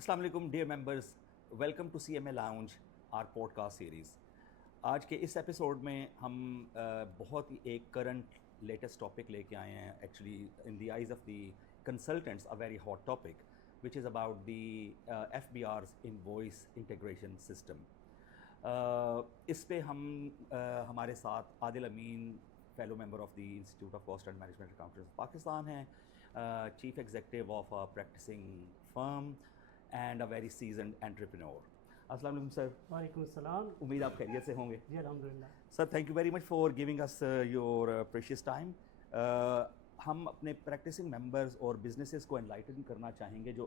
السلام علیکم dear members, welcome to C M A lounge our podcast series. آج کے اس ایپیسوڈ میں ہم بہت ہی ایک کرنٹ لیٹسٹ ٹاپک لے کے آئے ہیں۔ Actually in the eyes of the consultants a very hot topic which is about the F B R's invoice integration system. اس پہ ہمارے ساتھ Adil Amin, fellow member of the institute of cost and management accountants Pakistan ہیں، chief executive of a practising firm and a very seasoned entrepreneur. السلام علیکم سر۔ وعلیکم السلام۔ امید آپ خیریت سے ہوں گے؟ جی الحمدللہ۔ Sir thank you very much for giving us your precious time. ہم اپنے پریکٹسنگ ممبرز اور بزنسز کو انلائٹن کرنا چاہیں گے جو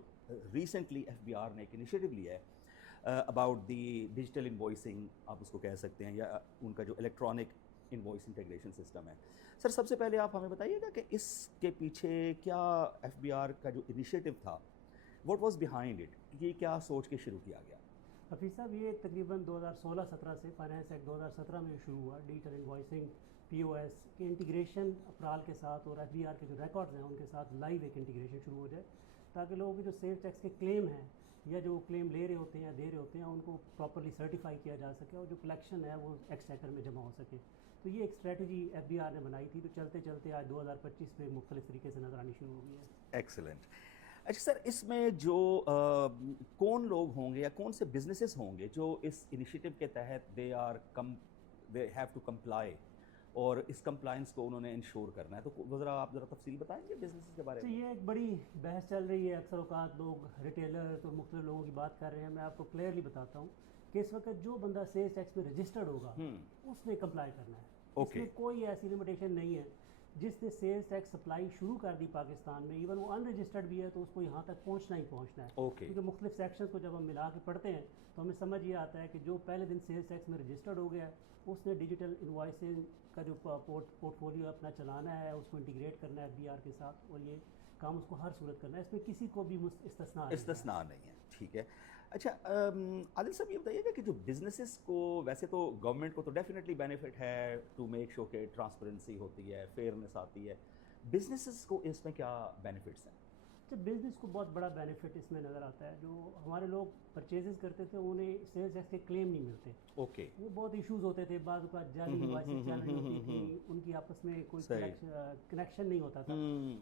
ریسنٹلی ایف بی آر نے ایک انیشیٹو لیا ہے اباؤٹ دی ڈیجیٹل انوائسنگ، آپ اس کو کہہ سکتے ہیں، یا ان کا جو الیکٹرانک انوائس انٹیگریشن سسٹم ہے۔ سر سب سے پہلے آپ ہمیں بتائیے گا کہ اس کے پیچھے کیا ایف بی آر کا جو انیشیٹو تھا، واٹ واز بیہائنڈ اٹ، یہ کیا سوچ کے شروع کیا گیا؟ حفیظ صاحب، یہ تقریباً 2016-17 سے فائنانس ایکٹ 2017 میں شروع ہوا۔ ڈیجیٹل انوائسنگ، پی او ایس کے انٹیگریشن اپرال کے ساتھ اور ایف بی آر کے جو ریکارڈز ہیں ان کے ساتھ لائیو ایک انٹیگریشن شروع ہو جائے، تاکہ لوگوں کے جو سیل ٹیکس کے کلیم ہیں یا جو کلیم لے رہے ہوتے ہیں یا دے رہے ہوتے ہیں ان کو پراپرلی سرٹیفائی کیا جا سکے اور جو کلیکشن ہے وہ ایکسٹیکر میں جمع ہو سکے۔ تو یہ ایک اسٹریٹجی ایف بی آر نے بنائی تھی، تو چلتے چلتے آج 2025 میں مختلف طریقے سے نظر آنی شروع ہو گئی ہے۔ ایکسلنٹ۔ اچھا سر، اس میں جو کون لوگ ہوں گے یا کون سے بزنسز ہوں گے جو اس انیشیٹو کے تحت دے ہیو ٹو کمپلائی، اور اس کمپلائنس کو انہوں نے انشور کرنا ہے، تو ذرا آپ تفصیل بتائیں گے بزنسز کے بارے میں؟ یہ ایک بڑی بحث چل رہی ہے، اکثر اوقات لوگ ریٹیلر تو مختلف لوگوں کی بات کر رہے ہیں۔ میں آپ کو کلیئرلی بتاتا ہوں کہ اس وقت جو بندہ سیلز ٹیکس میں رجسٹرڈ ہوگا اس نے کمپلائی کرنا ہے۔ اس میں کوئی ایسی لمیٹیشن نہیں ہے۔ جس نے سیلز ٹیکس سپلائی شروع کر دی پاکستان میں، ایون وہ ان رجسٹرڈ بھی ہے، تو اس کو یہاں تک پہنچنا ہی پہنچنا ہے۔ کیونکہ مختلف سیکشنز کو جب ہم ملا کے پڑھتے ہیں تو ہمیں سمجھ یہ آتا ہے کہ جو پہلے دن سیلز ٹیکس میں رجسٹرڈ ہو گیا ہے اس نے ڈیجیٹل انوائسنگ کا جو پورٹ فولیو اپنا چلانا ہے، اس کو انٹیگریٹ کرنا ہے ایف بی آر کے ساتھ، اور یہ کام اس کو ہر صورت کرنا ہے۔ اس میں کسی کو بھی استثناء نہیں ہے۔ ٹھیک ہے۔ اچھا عادل صاحب، یہ بتائیے گا کہ جو بزنسز کو، ویسے تو گورنمنٹ کو تو ڈیفینیٹلی بینیفٹ ہے ٹو میک شور کہ ٹرانسپیرنسی ہوتی ہے، فیئرنیس آتی ہے، بزنسز کو اس میں کیا بینیفٹس ہیں؟ جب بزنس کو بہت بڑا بینیفٹ اس میں نظر آتا ہے، جو ہمارے لوگ پرچیزز کرتے تھے انہیں سیلز ٹیکس کے کلیم نہیں ملتے۔ وہ بہت ایشوز ہوتے تھے، بعض اوقات جعلی انوائسز چل رہی ہوتی تھی، ان کی آپس میں کوئی کنیکشن نہیں ہوتا تھا۔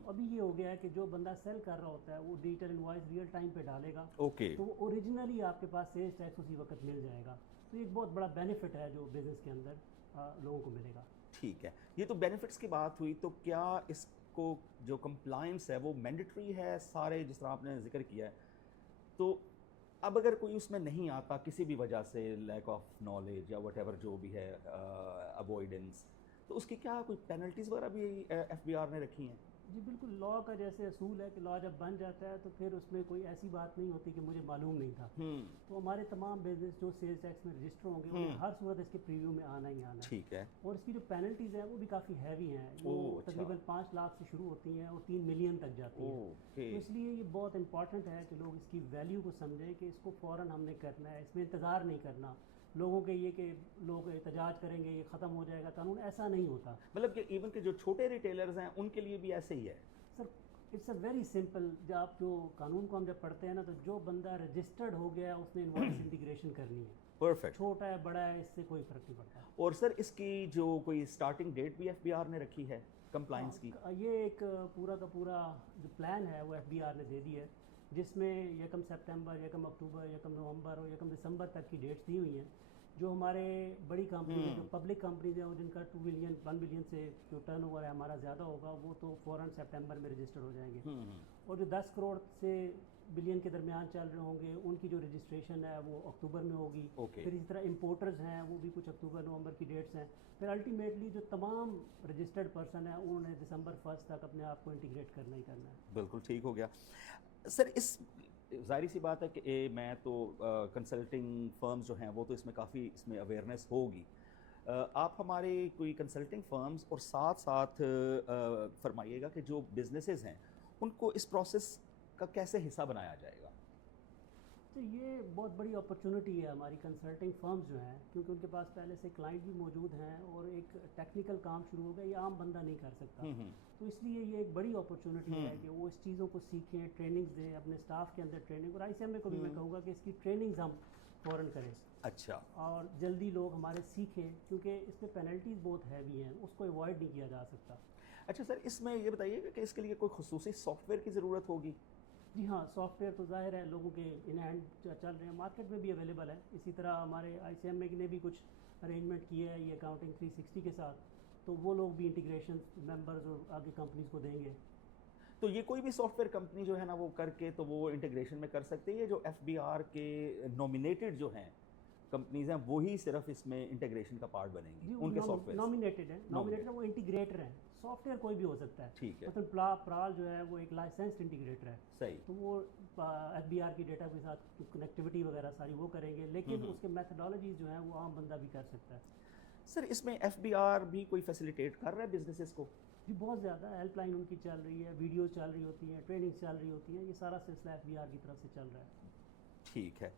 ابھی یہ ہو گیا ہے کہ جو بندہ سیل کر رہا ہوتا ہے وہ ڈیجیٹل انوائس ریئل ٹائم پہ ڈالے گا، تو وہ اوریجنلی آپ کے پاس سیلز ٹیکس اسی وقت مل جائے گا۔ تو یہ ایک بہت بڑا بینیفٹ ہے جو بزنس کے اندر لوگوں کو ملے گا۔ ٹھیک ہے، یہ تو بینیفٹس کی بات ہوئی، تو کیا اس کو جو کمپلائنس ہے وہ مینڈیٹری ہے سارے، جس طرح آپ نے ذکر کیا ہے؟ تو اب اگر کوئی اس میں نہیں آتا کسی بھی وجہ سے، لیک آف نالج یا وٹ ایور جو بھی ہے، اوائڈنس، تو اس کی کیا کوئی پینلٹیز وغیرہ بھی ایف بی آر نے رکھی ہیں؟ جی بالکل، لاء کا جیسے اصول ہے کہ لاء جب بن جاتا ہے تو پھر اس میں کوئی ایسی بات نہیں ہوتی کہ مجھے معلوم نہیں تھا۔ تو ہمارے تمام بزنس جو سیلز ٹیکس میں رجسٹر ہوں گے انہیں ہر صورت اس کے پریویو میں آنا ہی آنا ہے۔ ٹھیک ہے۔ اور اس کی جو پینلٹیز ہیں وہ بھی کافی ہیوی ہیں، وہ تقریباً 5 لاکھ سے شروع ہوتی ہیں اور 3 ملین تک جاتی ہیں۔ تو اس لیے یہ بہت امپورٹنٹ ہے کہ لوگ اس کی ویلیو کو سمجھیں کہ اس کو فوراً ہم نے کرنا ہے، اس میں انتظار نہیں کرنا لوگوں کے یہ کہ لوگ احتجاج کریں گے یہ ختم ہو جائے گا قانون، ایسا نہیں ہوتا۔ مطلب کہ ایون کہ جو چھوٹے ریٹیلرز ہیں ان کے لیے بھی ایسے ہی ہے؟ Sir it's a very simple, جب آپ جو قانون کو ہم جب پڑھتے ہیں نا، تو جو بندہ رجسٹرڈ ہو گیا اس نے انوائس انٹیگریشن کرنی ہے۔ پرفیکٹ۔ چھوٹا ہے بڑا ہے اس سے کوئی فرق نہیں پڑتا۔ اور سر اس کی جو کوئی اسٹارٹنگ ڈیٹ بھی ایف بی آر نے رکھی ہے کمپلائنس کی؟ یہ ایک پورا کا پورا جو پلان ہے وہ ایف بی آر نے دے دی ہے، جس میں 1 سپتمبر، 1 اکتوبر، 1 نومبر اور 1 دسمبر تک کی ڈیٹس دی ہوئی ہیں۔ جو ہمارے بڑی کمپنی جو پبلک کمپنیز ہیں اور جن کا 1 بلین سے جو ٹرن اوور ہے ہمارا زیادہ ہوگا، وہ تو فوراً سپتمبر میں رجسٹر ہو جائیں گے۔ اور جو 10 کروڑ سے بلین کے درمیان چل رہے ہوں گے ان کی جو رجسٹریشن ہے وہ اکتوبر میں ہوگی۔ پھر اسی طرح امپورٹرز ہیں وہ بھی کچھ اکتوبر نومبر کی ڈیٹس ہیں۔ پھر الٹیمیٹلی جو تمام رجسٹرڈ پرسن ہیں انہوں نے دسمبر 1 تک اپنے آپ کو انٹیگریٹ کرنا ہی کرنا ہے۔ بالکل ٹھیک ہو گیا۔ سر اس ظاہری سی بات ہے کہ میں تو کنسلٹنگ فرمز جو ہیں وہ تو اس میں کافی اس میں اویئرنیس ہوگی، آپ ہمارے کوئی کنسلٹنگ فرمز اور ساتھ ساتھ فرمائیے گا کہ جو بزنسز ہیں ان کو اس پروسیس کا کیسے حصہ بنایا جائے گا؟ تو یہ بہت بڑی اپرچونٹی ہے ہماری کنسلٹنگ فرمز جو ہیں، کیونکہ ان کے پاس پہلے سے کلائنٹ بھی موجود ہیں اور ایک ٹیکنیکل کام شروع ہو گیا، یہ عام بندہ نہیں کر سکتا. تو اس لیے یہ ایک بڑی اپرچونٹی ہے کہ وہ اس چیزوں کو سیکھیں، ٹریننگز دیں اپنے اسٹاف کے اندر ٹریننگ، اور ICMA کو بھی میں کہوں گا کہ اس کی ٹریننگز ہم فوراً کریں. اچھا. اور جلدی لوگ ہمارے سیکھیں، کیونکہ اس میں پینلٹیز بہت ہیوی ہیں، اس کو ایوائڈ نہیں کیا جا سکتا. اچھا سر، اس میں یہ بتائیے کہ اس کے لیے کوئی خصوصی سافٹ ویئر کی ضرورت ہوگی؟ جی ہاں، سافٹ ویئر تو ظاہر ہے لوگوں کے ان ہینڈ چل رہے ہیں، مارکیٹ میں بھی اویلیبل ہے. اسی طرح ہمارے ICMA نے بھی کچھ ارینجمنٹ کیا ہے یہ اکاؤنٹنگ 360 کے ساتھ، تو وہ لوگ بھی انٹیگریشن ممبرز اور آگے کمپنیز کو دیں گے. تو یہ کوئی بھی سافٹ ویئر کمپنی جو ہے نا وہ کر کے تو وہ انٹیگریشن میں کر سکتے ہیں؟ یہ جو FBR کے نومینیٹڈ جو ہیں کمپنیز ہیں وہی صرف اس میں انٹیگریشن کا پارٹ بنیں گی؟ ان کے سافٹ ویئر نومینیٹڈ ہیں، وہ انٹیگریٹر ہیں. سافٹ ویئر کوئی بھی ہو سکتا ہے. ٹھیک ہے. مثلا پرال جو ہے وہ ایک لائسنسڈ انٹیگریٹر ہے. صحیح. تو وہ FBR کی ڈیٹا کے ساتھ کنیکٹیوٹی وغیرہ ساری وہ کریں گے، لیکن اس کے میتھڈالوجیز جو ہیں وہ عام بندہ بھی کر سکتا ہے. سر اس میں FBR بھی کوئی فیسیلیٹیٹ کر رہا ہے بزنسز کو؟ جی بہت زیادہ. ہیلپ لائن ان کی چل رہی ہے، ویڈیوز چل رہی ہوتی ہیں، ٹریننگ چل رہی ہوتی ہیں، یہ سارا سلسلہ FBR کی طرف سے چل رہا ہے. ٹھیک ہے.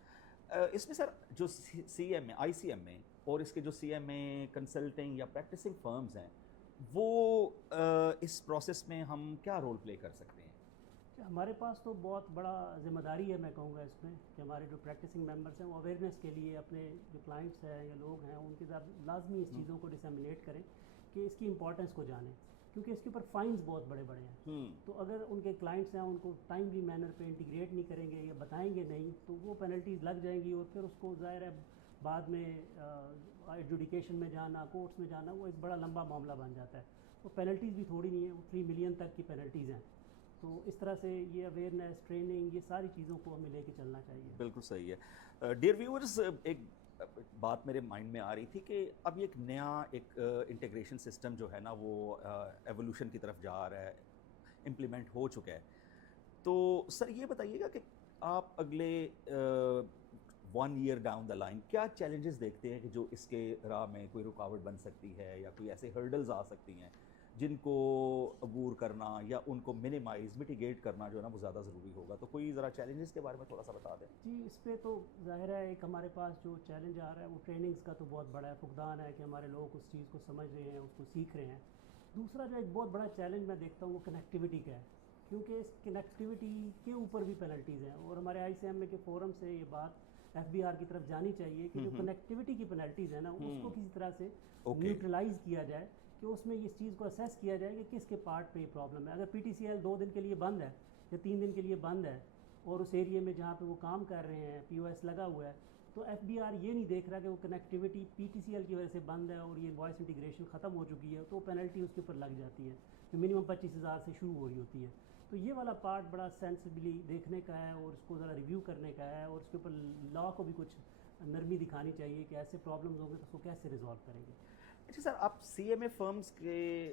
اس میں سر جو CMA ICMA اور اس کے جو CMA کنسلٹنگ یا پریکٹسنگ فرمز ہیں وہ اس پروسیس میں ہم کیا رول پلے کر سکتے ہیں؟ ہمارے پاس تو بہت بڑا ذمہ داری ہے میں کہوں گا اس میں، کہ ہمارے جو پریکٹسنگ ممبرس ہیں وہ اویئرنیس کے لیے اپنے جو کلائنٹس ہیں یا لوگ ہیں ان کے ساتھ لازمی اس چیزوں کو ڈسیمینیٹ کریں کہ اس کی امپورٹنس کو جانیں، کیونکہ اس کے اوپر فائنز بہت بڑے بڑے ہیں. تو اگر ان کے کلائنٹس ہیں ان کو ٹائملی مینر پہ انٹیگریٹ نہیں کریں گے یا بتائیں گے نہیں تو وہ پینلٹیز لگ جائیں گی، اور پھر اس کو ظاہر ہے بعد میں ایڈجوڈیکیشن میں جانا، کورٹس میں جانا، وہ ایک بڑا لمبا معاملہ بن جاتا ہے. وہ پینلٹیز بھی تھوڑی نہیں ہیں، وہ 3 ملین تک کی پینلٹیز ہیں. تو اس طرح سے یہ اویئرنیس، ٹریننگ، یہ ساری چیزوں کو ہمیں لے کے چلنا چاہیے. بالکل صحیح ہے. ڈیئر ویورز، ایک بات میرے مائنڈ میں آ رہی تھی کہ اب ایک نیا انٹیگریشن سسٹم جو ہے نا وہ ایوولوشن کی طرف جا رہا ہے، امپلیمنٹ ہو چکا ہے. تو سر یہ بتائیے گا کہ آپ اگلے 1 year ڈاؤن دا لائن کیا چیلنجز دیکھتے ہیں کہ جو اس کے راہ میں کوئی رکاوٹ بن سکتی ہے یا کوئی ایسے ہرڈلز آ سکتی ہیں جن کو عبور کرنا یا ان کو منیمائز میٹیگیٹ کرنا جو ہے نا وہ زیادہ ضروری ہوگا؟ تو کوئی ذرا چیلنجز کے بارے میں تھوڑا سا بتا دیں. جی اس پہ تو ظاہر ہے ایک ہمارے پاس جو چیلنج آ رہا ہے وہ ٹریننگز کا تو بہت بڑا ہے، فقدان ہے کہ ہمارے لوگ اس چیز کو سمجھ رہے ہیں، اس کو سیکھ رہے ہیں. دوسرا جو ایک بہت بڑا چیلنج میں دیکھتا ہوں وہ کنیکٹیوٹی کا ہے، کیونکہ اس کنیکٹیوٹی کے اوپر بھی پینلٹیز ہیں، اور ہمارے ICMA کے فورم سے یہ بات FBR کی طرف جانی چاہیے کہ جو کنیکٹیوٹی کی پینلٹیز ہیں نا اس کو کسی طرح سے نیوٹرلائز کیا جائے، کہ اس میں اس چیز کو اسیس کیا جائے کہ کس کے پارٹ پہ یہ پرابلم ہے. اگر PTCL 2 دن کے لیے بند ہے یا 3 دن کے لیے بند ہے اور اس ایریے میں جہاں پہ وہ کام کر رہے ہیں POS لگا ہوا ہے، تو FBR یہ نہیں دیکھ رہا کہ وہ کنیکٹیوٹی PTCL کی وجہ سے بند ہے اور یہ وائس انٹیگریشن ختم ہو چکی ہے، تو پینلٹی اس کے اوپر لگ جاتی ہے جو منیمم 25,000 سے شروع ہو رہی ہوتی ہے. تو یہ والا پارٹ بڑا سینسبلی دیکھنے کا ہے اور اس کو ذرا ریویو کرنے کا ہے، اور اس کے اوپر لا کو بھی کچھ نرمی دکھانی چاہیے کہ ایسے پرابلمز ہوں گے تو اس کو کیسے ریزالو کریں گے. اچھا سر، آپ CMA فرمز کے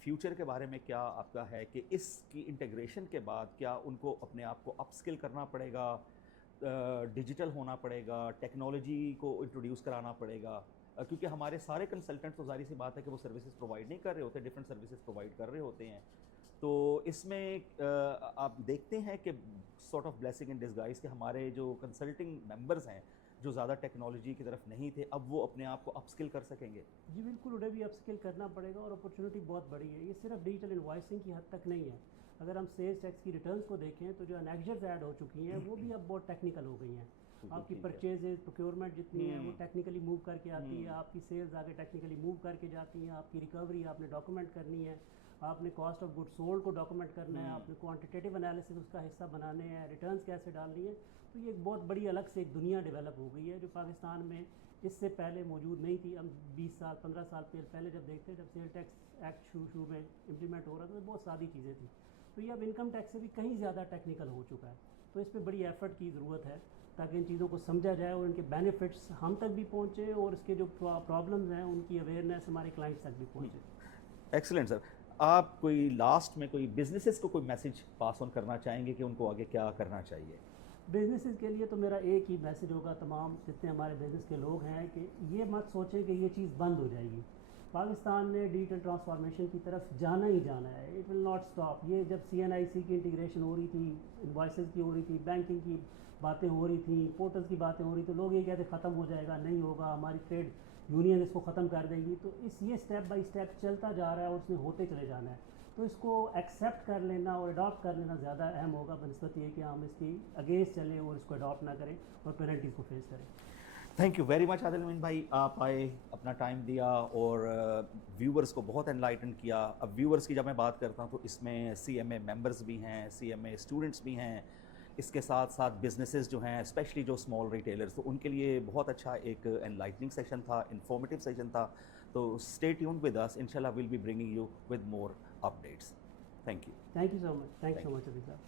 فیوچر کے بارے میں کیا آپ کا ہے کہ اس کی انٹیگریشن کے بعد کیا ان کو اپنے آپ کو اپ اسکل کرنا پڑے گا، ڈیجیٹل ہونا پڑے گا، ٹیکنالوجی کو انٹروڈیوس کرانا پڑے گا؟ کیونکہ ہمارے سارے کنسلٹنٹ تو ظاہر سی بات ہے کہ وہ سروسز پرووائڈ نہیں کر رہے ہوتے، ڈفرینٹ سروسز پرووائڈ کر رہے ہوتے ہیں. تو اس میں آپ دیکھتے ہیں کہ sort of blessing in disguise کہ ہمارے جو کنسلٹنگ ممبرز ہیں جو زیادہ ٹیکنالوجی کی طرف نہیں تھے اب وہ اپنے آپ کو اپ اسکل کر سکیں گے؟ جی بالکل، انہیں بھی اپ اسکل کرنا پڑے گا، اور اپرچونٹی بہت بڑی ہے. یہ صرف ڈیجیٹل انوائسنگ کی حد تک نہیں ہے. اگر ہم سیلز ٹیکس کی ریٹرنس کو دیکھیں تو جو انیکزرز ایڈ ہو چکی ہیں وہ بھی اب بہت ٹیکنیکل ہو گئی ہیں. آپ کی پرچیزز، پروکیورمنٹ جتنی ہے وہ ٹیکنیکلی موو کر کے آتی ہے، آپ کی سیلز آگے ٹیکنیکلی موو کر کے جاتی ہیں، آپ کی ریکوری آپ نے ڈاکومنٹ کرنی ہے، آپ نے کاسٹ آف گڈ سولڈ کو ڈاکومنٹ کرنا ہے، آپ نے کوانٹیٹیو انالیسس اس کا حصہ بنانے ہیں، ریٹرنس کیسے ڈالنی ہے. تو یہ ایک بہت بڑی الگ سے ایک دنیا ڈیولپ ہو گئی ہے جو پاکستان میں اس سے پہلے موجود نہیں تھی. ہم 20 سال 15 سال پہلے جب دیکھتے جب سیل ٹیکس ایکٹ شروع میں امپلیمنٹ ہو رہا تھا تو بہت سادی چیزیں تھیں. تو یہ اب انکم ٹیکس سے بھی کہیں زیادہ ٹیکنیکل ہو چکا ہے. تو اس پہ بڑی ایفرٹ کی ضرورت ہے تاکہ ان چیزوں کو سمجھا جائے اور ان کے بینیفٹس ہم تک بھی پہنچے اور اس کے جو پرابلمز ہیں ان کی اویئرنیس ہمارے کلائنٹس تک بھی پہنچے. ایکسلنٹ سر. آپ کوئی لاسٹ میں کوئی بزنسز کو کوئی میسج پاس آن کرنا چاہیں گے کہ ان کو آگے کیا کرنا چاہیے؟ بزنسز کے لیے تو میرا ایک ہی میسج ہوگا تمام جتنے ہمارے بزنس کے لوگ ہیں کہ یہ مت سوچیں کہ یہ چیز بند ہو جائے گی. پاکستان نے ڈیجیٹل ٹرانسفارمیشن کی طرف جانا ہی جانا ہے. It will not stop. یہ جب CNIC کی انٹیگریشن ہو رہی تھی, انوائسز کی ہو رہی تھی, بینکنگ کی باتیں ہو رہی تھیں, پورٹلز کی باتیں ہو رہی تھی, لوگ یہ کہتے ختم ہو جائے گا, نہیں ہوگا, ہماری ٹریڈ یونین اس کو ختم کر دیں گی. تو یہ اسٹیپ بائی اسٹیپ چلتا جا رہا ہے اور اس میں ہوتے چلے جانا ہے. تو اس کو ایکسیپٹ کر لینا اور اڈاپٹ کر لینا زیادہ اہم ہوگا بنسبت یہ کہ ہم اس کی اگینسٹ چلیں اور اس کو اڈاپٹ نہ کریں اور پینلٹیز کو فیس کریں. تھینک یو ویری مچ عادل امین بھائی, آپ آئے, اپنا ٹائم دیا اور ویورز کو بہت انلائٹن کیا. اب ویورز کی جب میں بات کرتا ہوں تو اس میں CMA ممبرز بھی ہیں, CMA اسٹوڈنٹس بھی ہیں, اس کے ساتھ ساتھ بزنسز جو ہیں اسپیشلی جو اسمال ریٹیلرز, تو ان کے لیے بہت اچھا ایک انلائٹننگ سیشن تھا, انفارمیٹیو سیشن تھا. تو اسٹے ٹیونڈ ود اس, انشاءاللہ we'll be bringing you with more updates. Thank you. Thank you so much. Thank you so much Ubaid صاحب.